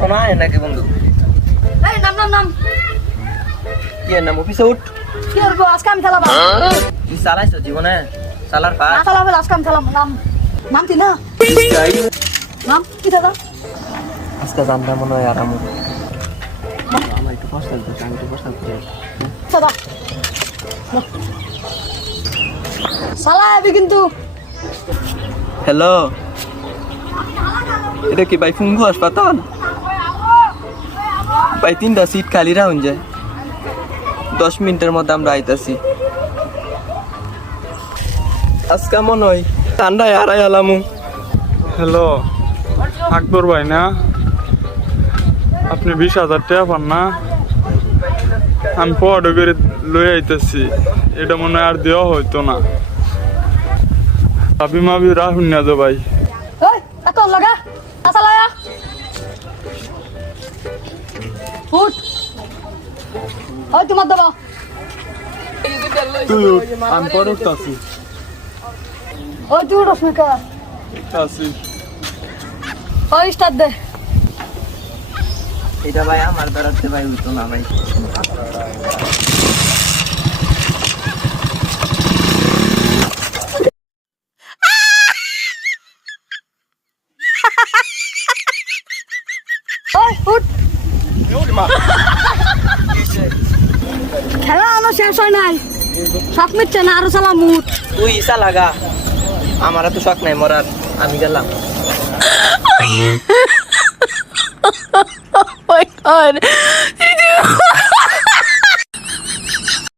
এখনো আয় নাকি বন্ধু? এই নাম নাম নাম কি এর নাম? অফিসে উঠ। কি করবো আজকে আমি চালাবো তুই চালাইছ জীবনে? চালার না পার চালাবো আজকে আমি চালাবো নাম নাম কি না নাম কি দাদা আজকে জানতে মনে হয় আরাম আমার একটু কষ্ট হচ্ছে, আমি একটু কষ্ট হচ্ছে। দাদা চালাবি কিন্তু হ্যালো, এটা কি ভাই ফুঙ্গু হাসপাতাল? ভাই 3টা সিট খালি রাখুন যায়, 10 মিনিটের মধ্যে আমরা আইতাছি। আজকে মনে হয় ঠান্ডায় হারাই আলামু। হ্যালো আকবর ভাই না? আপনি 20,000 টাকা পান না? আমি পড়ো করে লই আইতেছি, এটা মনে হয় আর দেওয়া হইতো না। ভাবি মাবি রাহুন না তো ভাই। ওই এত লাগা চালায়া উঠ ওই তোমার দাদা তুই আমি পরে উঠতেছি। ওই তুই রশ্মিকা ওই স্টার্ট দে এটা ভাই আমার বেড়াতে ভাই হইতো না ভাই। ওই উঠ খেলা আনো শেষ হয় নাই শখ মিটছে না আরো চালা মুঠ তুই ইসা লাগা, আমার তো শখ নাই মরার, আমি গেলাম। Oh my god.